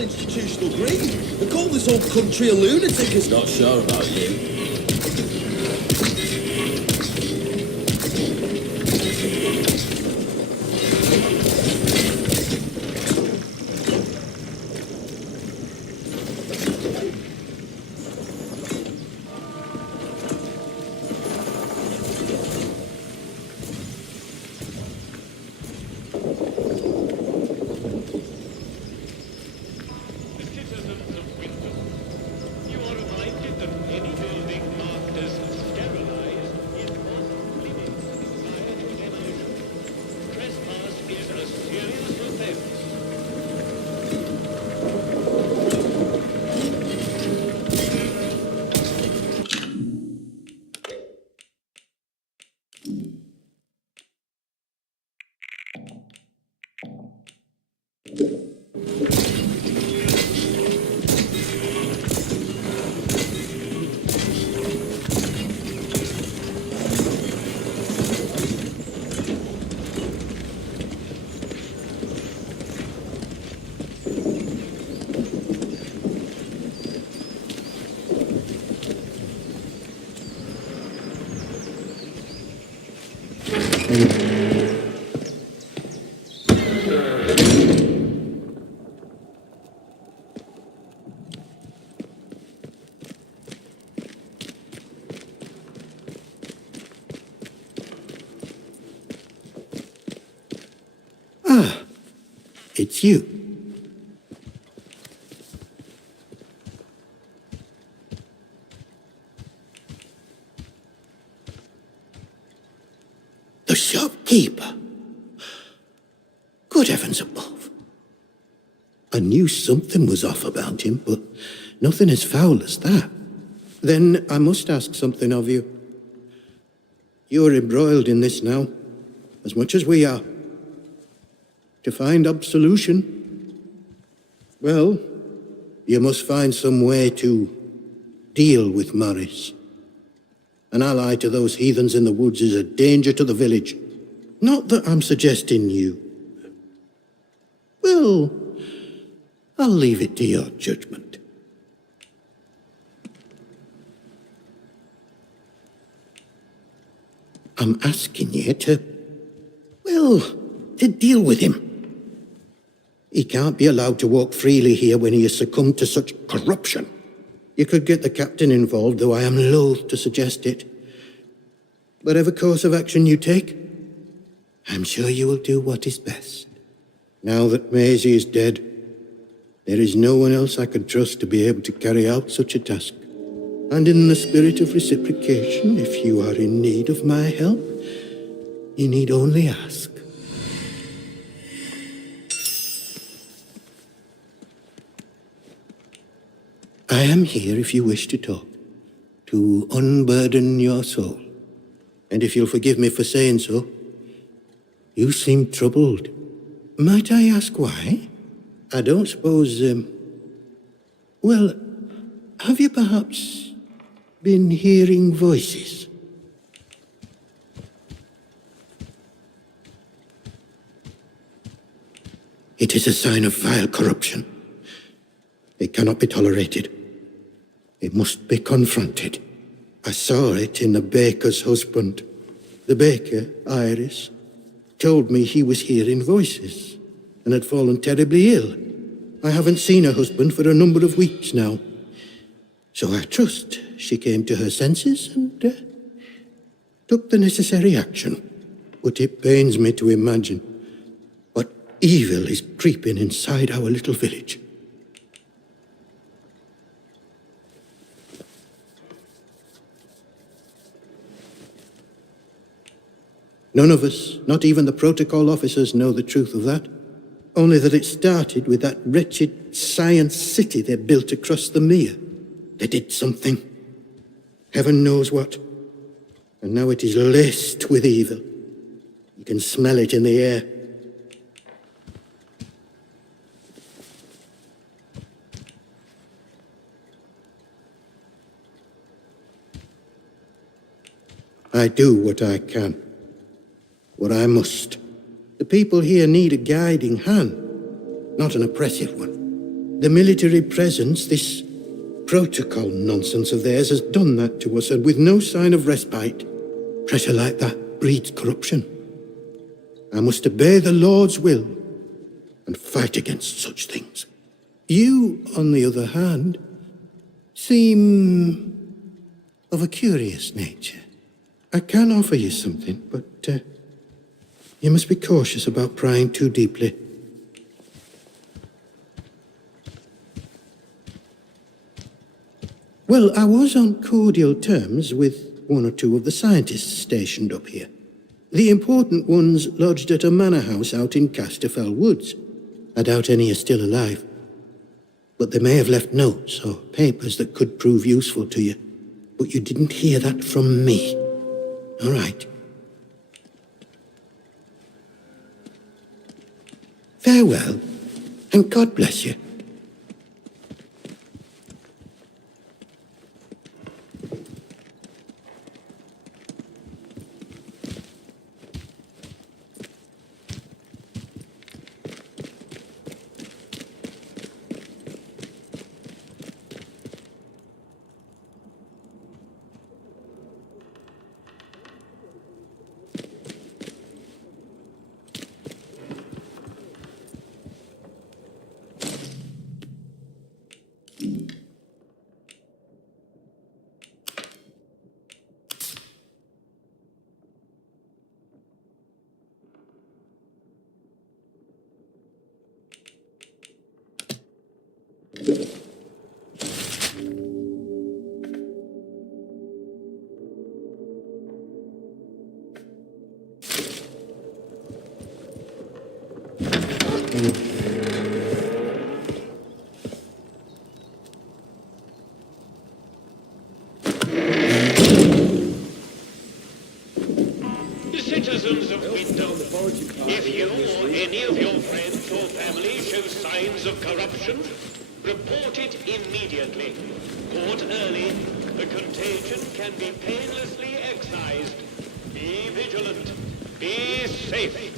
Institutional greed. They call this whole country a lunatic. Is not sure about you. It's you. The shopkeeper. Good heavens above. I knew something was off about him, but nothing as foul as that. Then I must ask something of you. You're embroiled in this now, as much as we are. To find absolution, well, you must find some way to deal with Morris. An ally to those heathens in the woods is a danger to the village. Not that I'm suggesting you. Well, I'll leave it to your judgment. I'm asking you to deal with him. He can't be allowed to walk freely here when he has succumbed to such corruption. You could get the captain involved, though I am loath to suggest it. Whatever course of action you take, I'm sure you will do what is best. Now that Maisie is dead, there is no one else I can trust to be able to carry out such a task. And in the spirit of reciprocation, if you are in need of my help, you need only ask. I am here if you wish to talk, to unburden your soul. And if you'll forgive me for saying so, you seem troubled. Might I ask why? I don't suppose, well, have you perhaps been hearing voices? It is a sign of vile corruption. It cannot be tolerated. It must be confronted. I saw it in the baker's husband. The baker, Iris, told me he was hearing voices and had fallen terribly ill. I haven't seen her husband for a number of weeks now. So I trust she came to her senses and took the necessary action. But it pains me to imagine what evil is creeping inside our little village. None of us, not even the protocol officers, know the truth of that. Only that it started with that wretched science city they built across the mere. They did something. Heaven knows what. And now it is laced with evil. You can smell it in the air. I do what I can. What I must. The people here need a guiding hand, not an oppressive one. The military presence, this protocol nonsense of theirs, has done that to us, and with no sign of respite. Pressure like that breeds corruption. I must obey the Lord's will and fight against such things. You, on the other hand, seem of a curious nature. I can offer you something, but you must be cautious about prying too deeply. Well, I was on cordial terms with one or two of the scientists stationed up here. The important ones lodged at a manor house out in Casterfell Woods. I doubt any are still alive. But they may have left notes or papers that could prove useful to you. But you didn't hear that from me. All right. Farewell, and God bless you. Citizens of Window, if you or any of your friends or family show signs of corruption, report it immediately. Caught early, the contagion can be painlessly excised. Be vigilant. Be safe.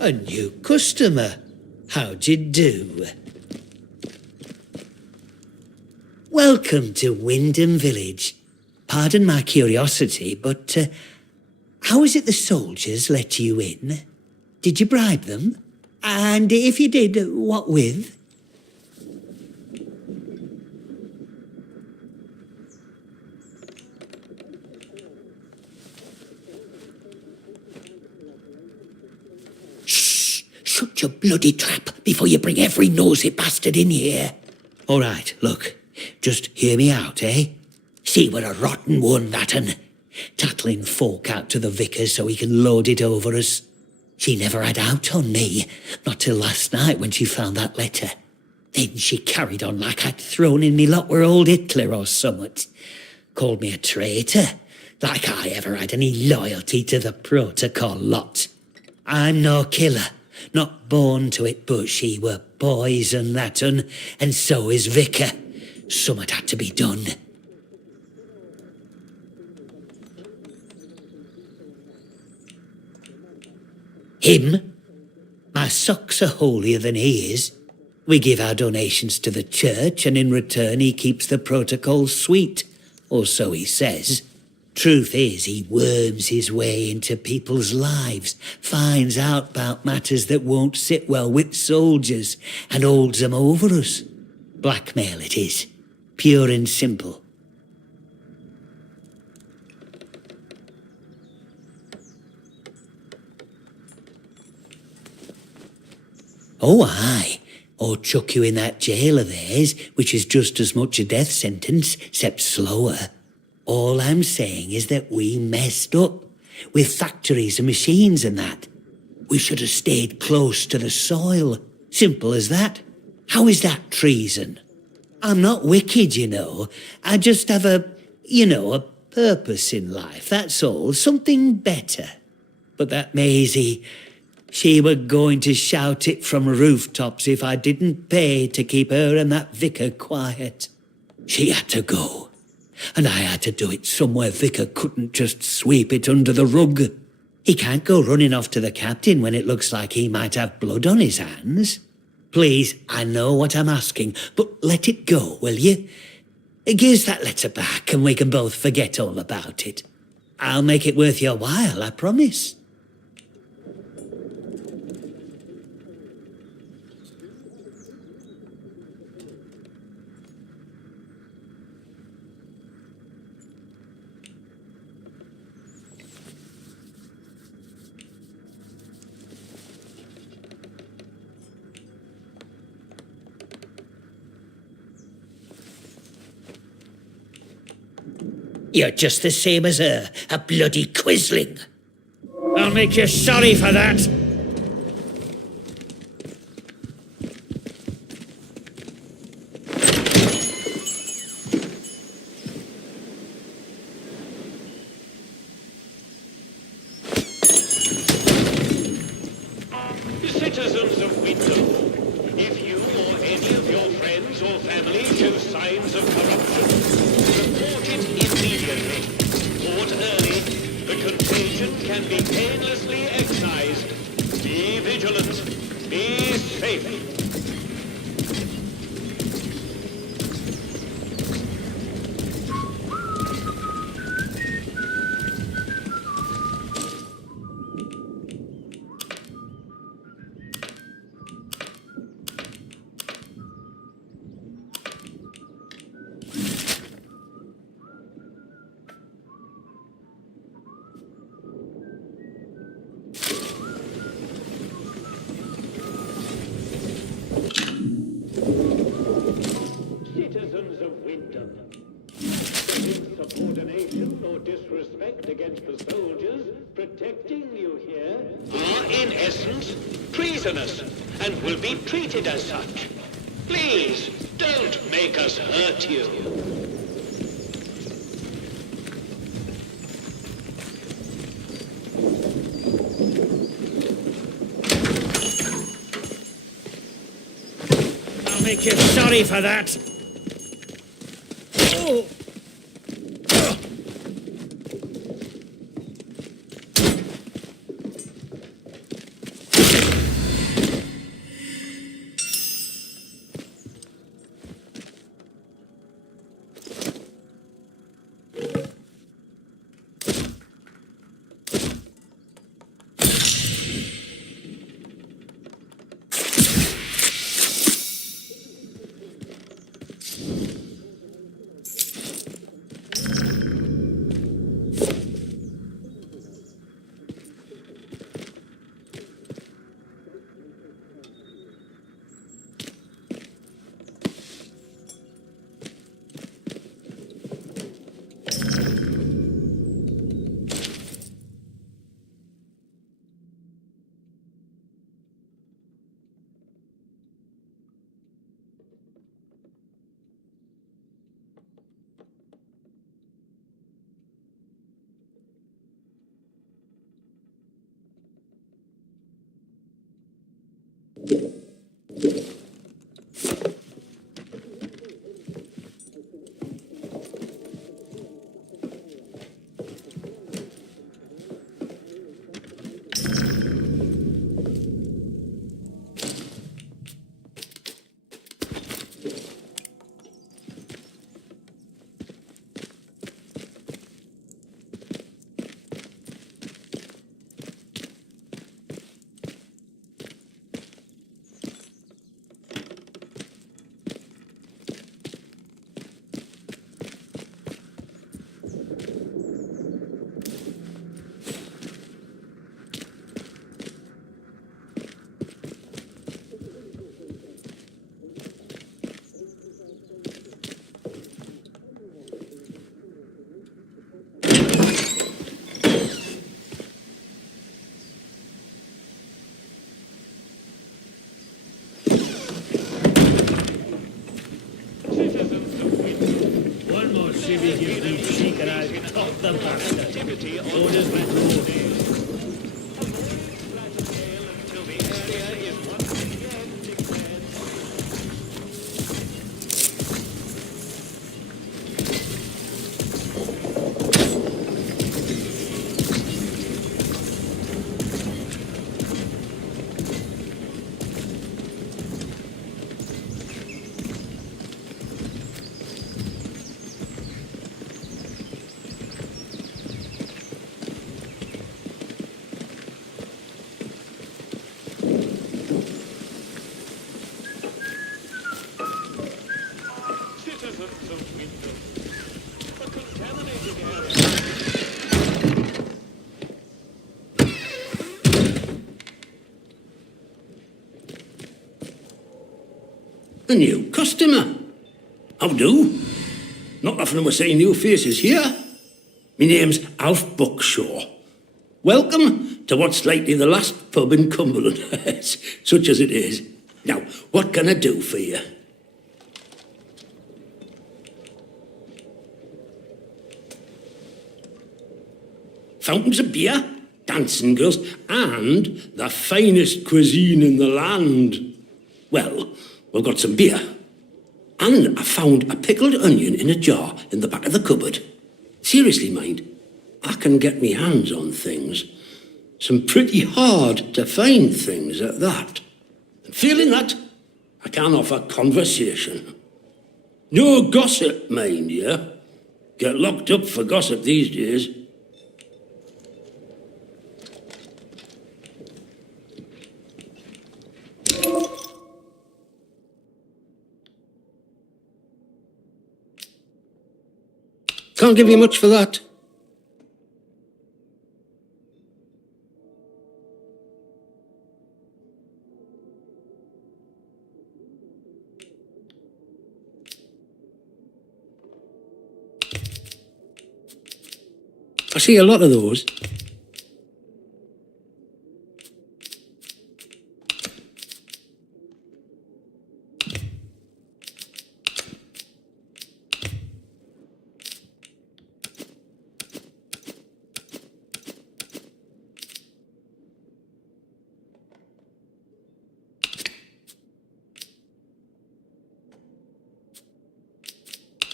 A new customer. How'd you do? Welcome to Wyndham Village. Pardon my curiosity, but how is it the soldiers let you in? Did you bribe them? And if you did, what with? Shut your bloody trap before you bring every nosy bastard in here. All right, look, just hear me out, eh? See, we're a rotten one, that un. Tattling folk out to the vicar's so he can load it over us. She never had out on me, not till last night when she found that letter. Then she carried on like I'd thrown in me lot were old Hitler or summat. Called me a traitor, like I ever had any loyalty to the protocol lot. I'm no killer. Not born to it, but she were poison, that un, and so is Vicar. Summat had to be done. Him? My socks are holier than he is. We give our donations to the church, and in return he keeps the protocol sweet, or so he says. Truth is, he worms his way into people's lives, finds out about matters that won't sit well with soldiers, and holds them over us. Blackmail it is, pure and simple. Oh, aye. Or chuck you in that jail of theirs, which is just as much a death sentence, except slower. All I'm saying is that we messed up, with factories and machines and that. We should have stayed close to the soil. Simple as that. How is that treason? I'm not wicked, you know. I just have a purpose in life, that's all. Something better. But that Maisie, she were going to shout it from rooftops if I didn't pay to keep her and that vicar quiet. She had to go. And I had to do it somewhere Vicar couldn't just sweep it under the rug. He can't go running off to the captain when it looks like he might have blood on his hands. Please, I know what I'm asking, but let it go, will you? Give us that letter back and we can both forget all about it. I'll make it worth your while, I promise. You're just the same as her, a bloody quisling. I'll make you sorry for that. Citizens of Window, if you or any of your friends or family show signs of corruption, report it immediately. Caught early, the contagion can be painlessly excised. Be vigilant. Be safe. Winter. Insubordination or disrespect against the soldiers protecting you here are in essence treasonous and will be treated as such. Please, don't make us hurt you. I'll make you sorry for that. Oh. A new customer. How do? Not often am I seeing new faces here. My name's Alf Buckshaw. Welcome to what's likely the last pub in Cumberland, such as it is. Now, what can I do for you? Fountains of beer, dancing girls, and the finest cuisine in the land. Well, we've got some beer. And I found a pickled onion in a jar in the back of the cupboard. Seriously, mind, I can get me hands on things. Some pretty hard to find things at that. And feeling that, I can offer conversation. No gossip, mind you. Get locked up for gossip these days. Can't give you much for that. I see a lot of those.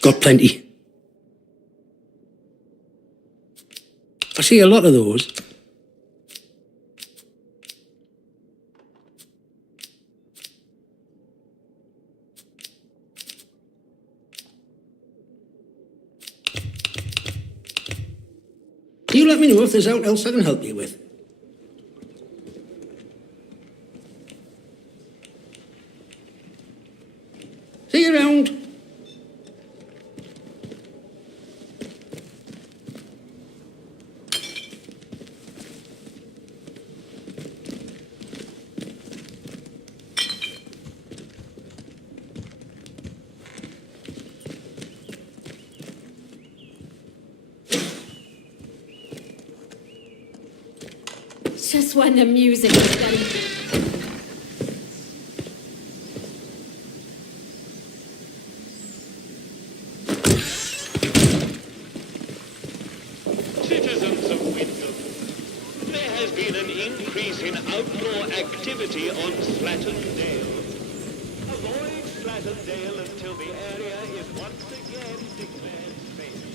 Got plenty. I see a lot of those. You let me know if there's anything else I can help you with. See you around. Just when the music is getting... Citizens of Wyndham, there has been an increase in outdoor activity on Slatton Dale. Avoid Slatton Dale until the area is once again declared safe.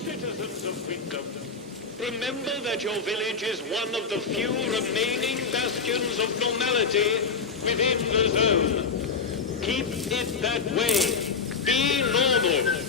Citizens of Wyndham, remember that your village is one of the few remaining bastions of normality within the zone. Keep it that way. Be normal.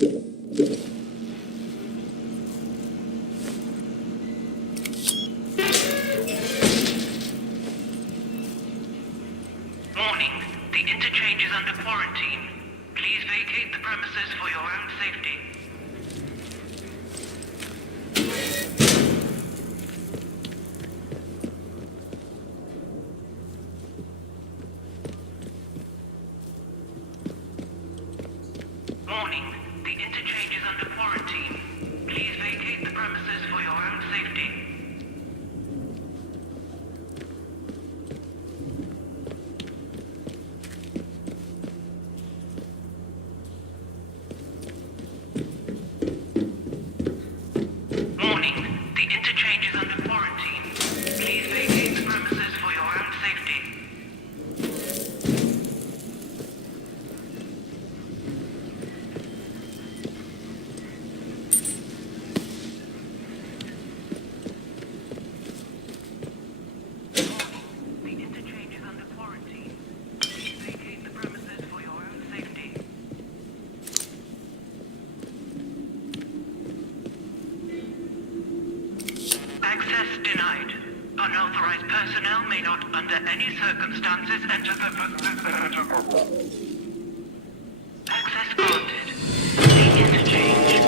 Warning, the interchange is under quarantine. Please vacate the premises for your own safety. Warning, the interchange is under quarantine. Please vacate the premises for your own safety. Warning, the interchange is under quarantine. Please vacate the premises for your own safety. The interchange is under quarantine. Please vacate the premises for your own safety. Access denied. Unauthorized personnel may not, under any circumstances, enter the... Access granted. The interchange.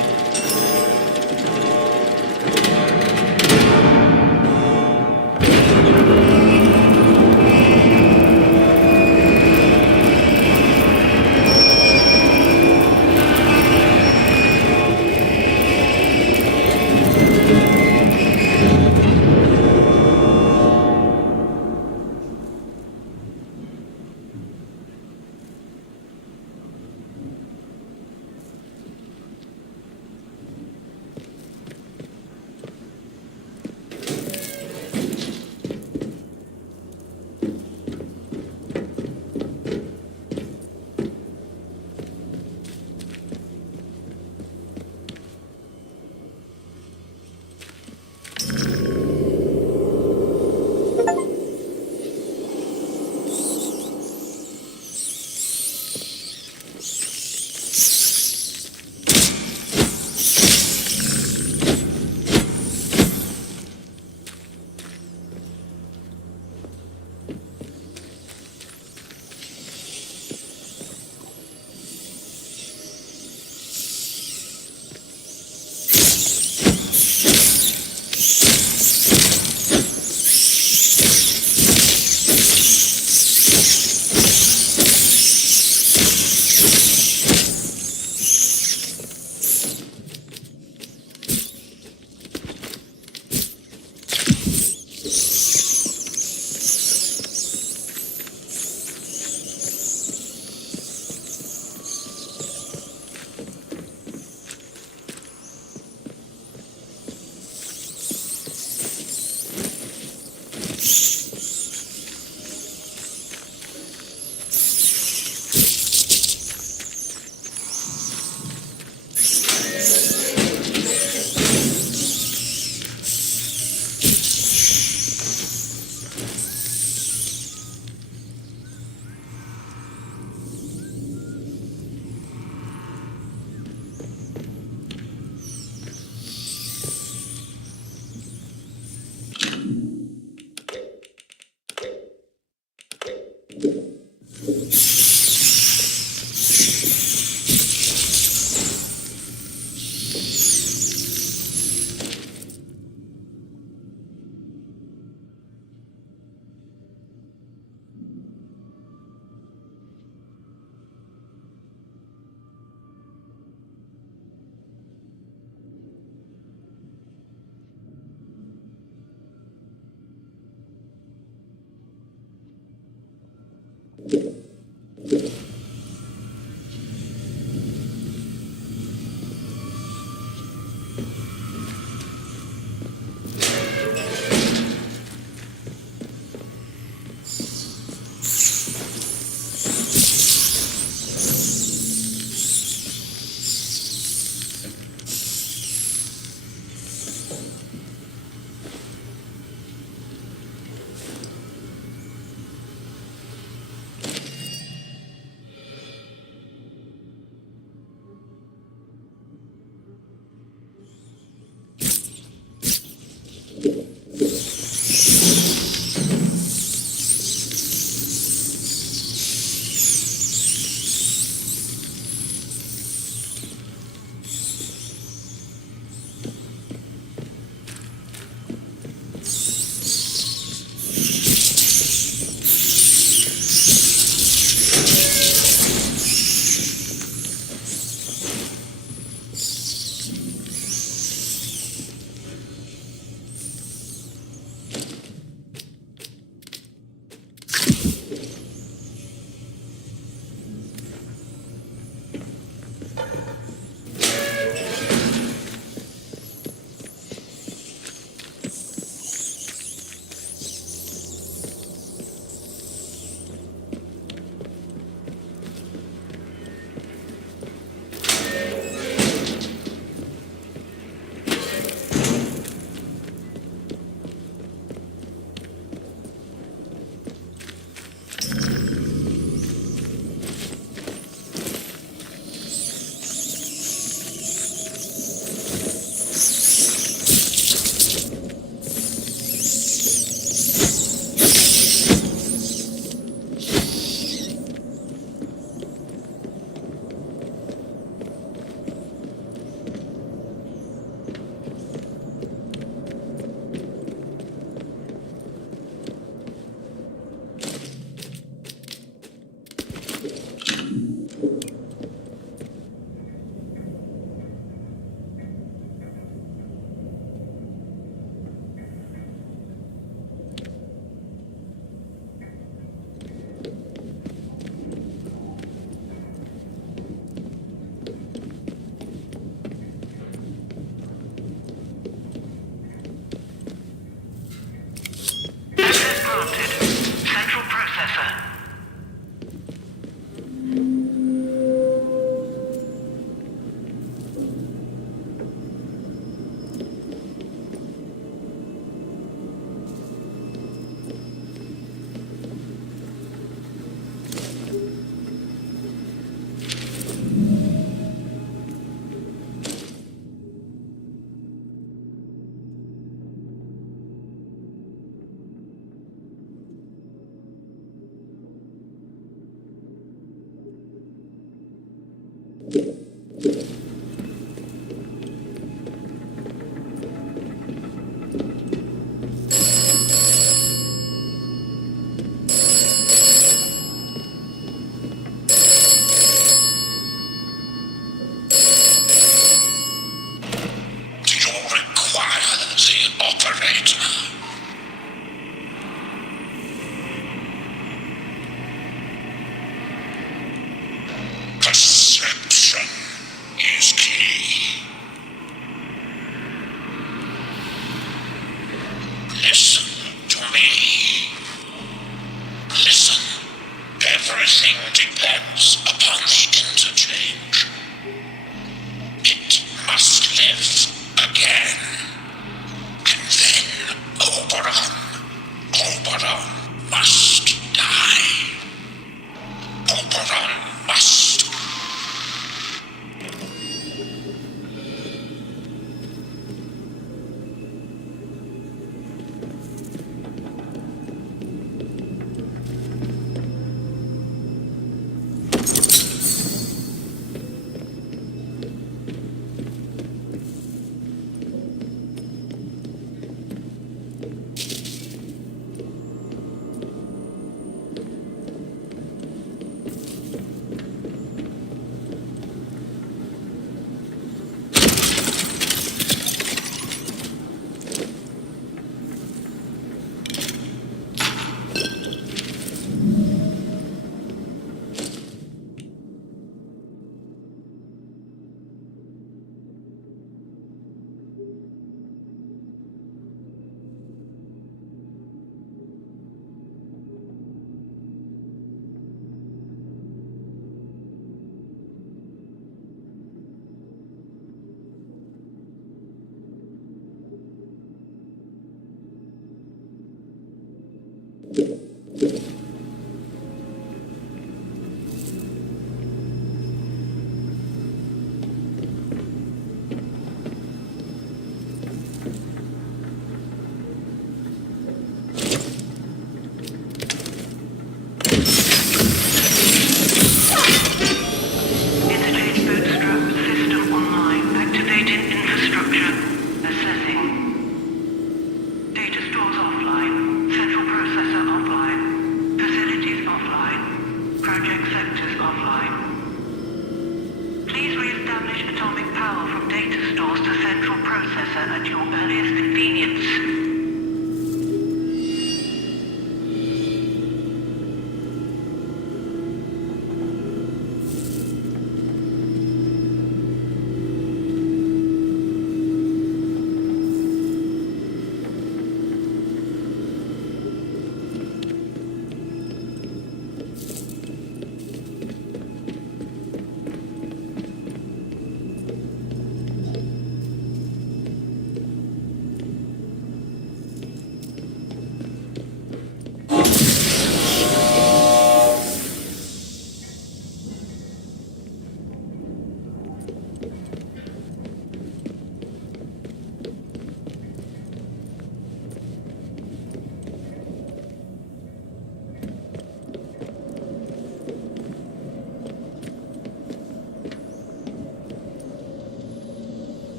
power from data stores to central processor at your earliest